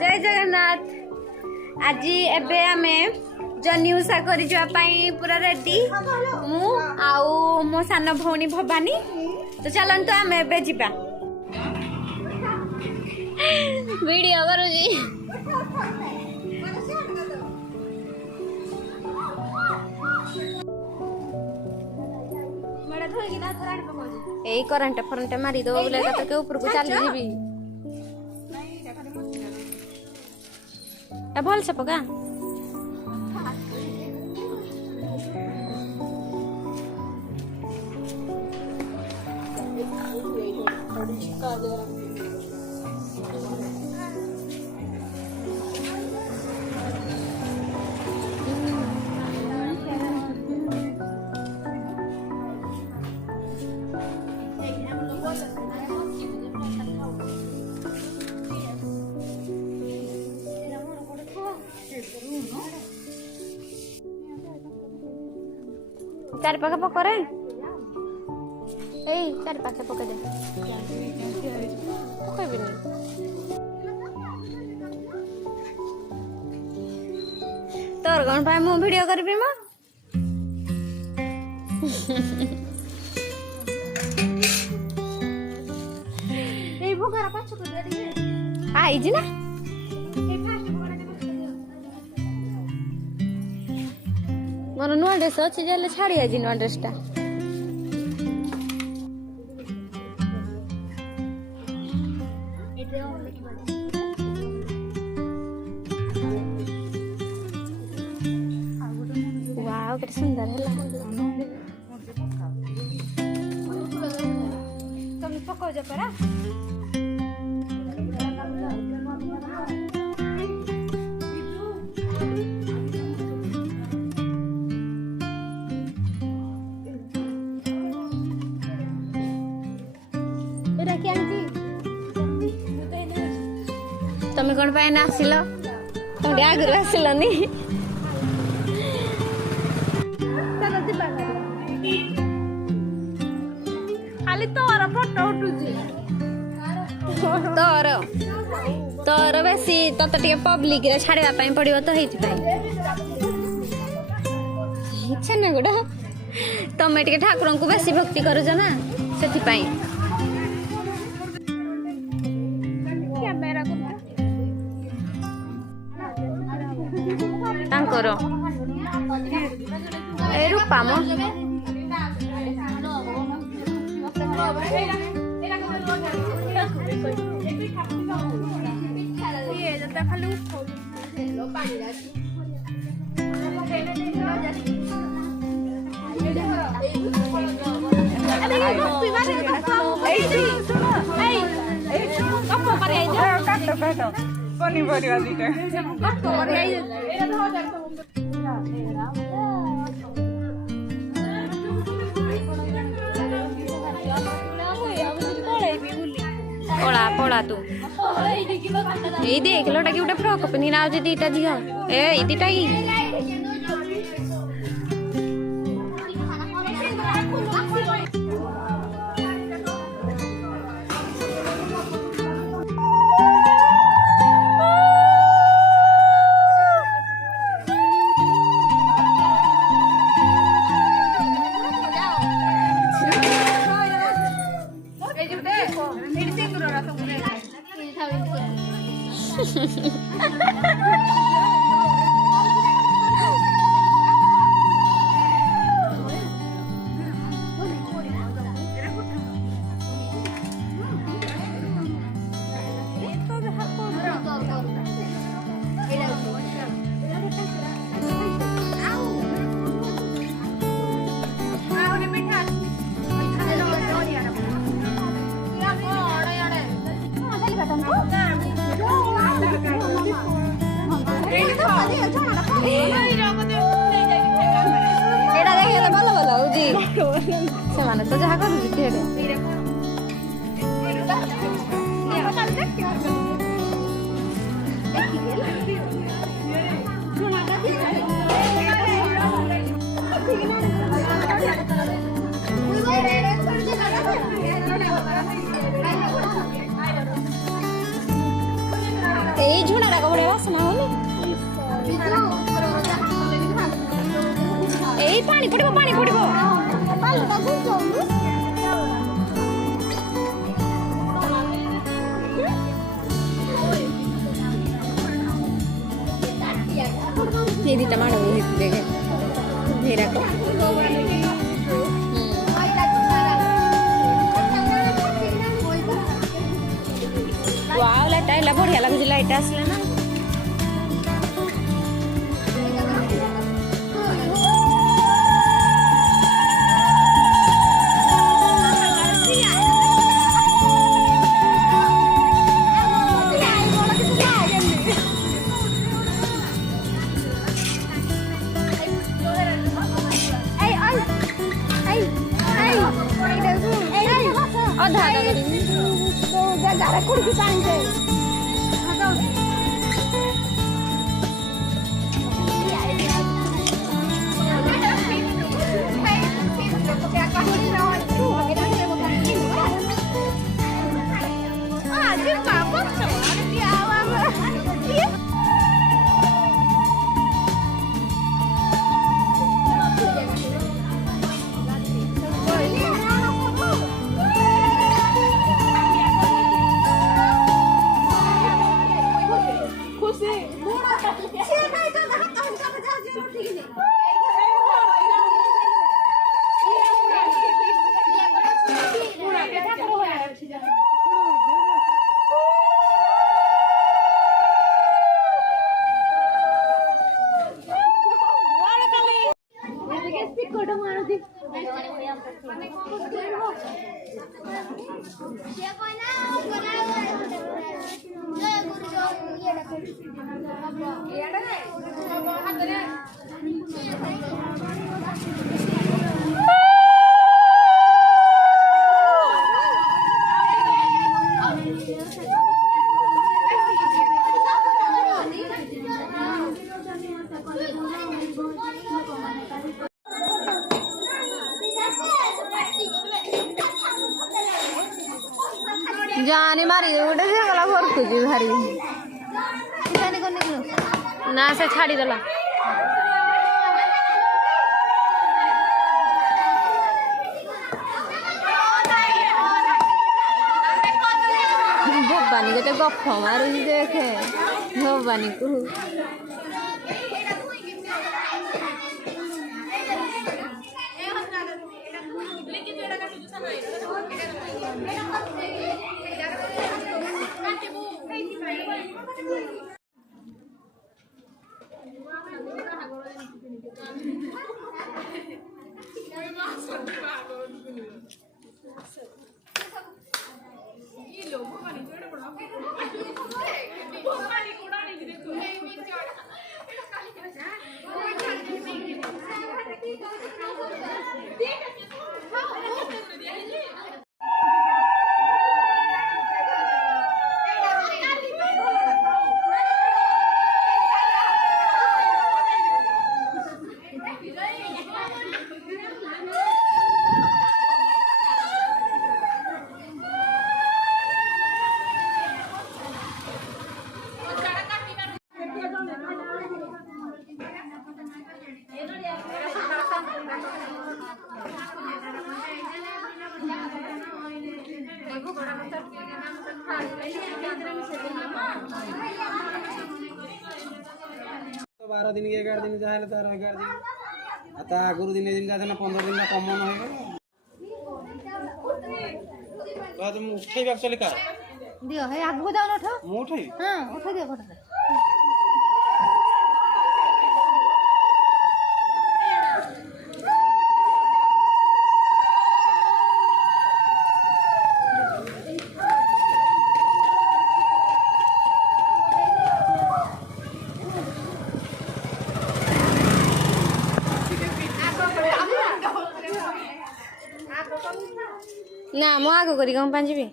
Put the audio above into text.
जय जगन्नाथ। आज एबे आमे जनी उषा करी पूरा रेडी मु आउ मो सान भौणी भवानी। तो चलंतु आमे एबे जिबा वीडियो करूजी। यही करंट फरंट मारी दो बोले के ऊपर को चली जीबी ए भल से पका चार पाखे पकड़े चार पाखे पके दे पकेबी नहीं तोर कौन पाए मु वीडियो करबी म ए भोगारा पाछो को दे दे आई जी ना मोर नुआ ड्रेस अच्छी जाले छाड़ी आज नुआ ड्रेसटा वाओ केते सुंदर है तुम पकाओ जा परा तमें कौन पाए ना आसिल तुम आगुरी आसिलनी खाली तोर फोटो उठुची तोर तोर बेसी तत टिके पब्लिक रे छाड़िया पई पड़ियो तो हेति पई इच्छा ना गुडा तमे टिके ठाकुर को बेसी भक्ति करू जना सेति पई करो ए रूपा मो पनीपरिया दिटा पड़ा पड़ा तू ये देख लोटा कि फ्रॉक पहनी ना दीटा झील ए दीटा की भल भल हो तो जहाँ कर ଝୁଣାଟା ବଢିଆ ବାସନା ହଉନି ଏଇ ପାଣି ପଡିବ ये दिता माडो देखे भेरा को वाव लाइट आइला बढ़िया लागुची लाइट आसला ना अधा तो जगह कुर्सी पानी से जाने मारी गोटे से गला भरतुची भारी ना से छाड़ी देला भवानी को तो गप मारू देखे भवानी को तो 12 दिन 11 दिन जाए तार 11 दिन आता आगुरु दिन दिन जाते ना 15 दिन कमन हो तो तुम उठे एक्चुअली का दियो हे आगु जाओ उठो मु उठे हां उठो दियो कोठा ना मु आगो करी कम पांजीबी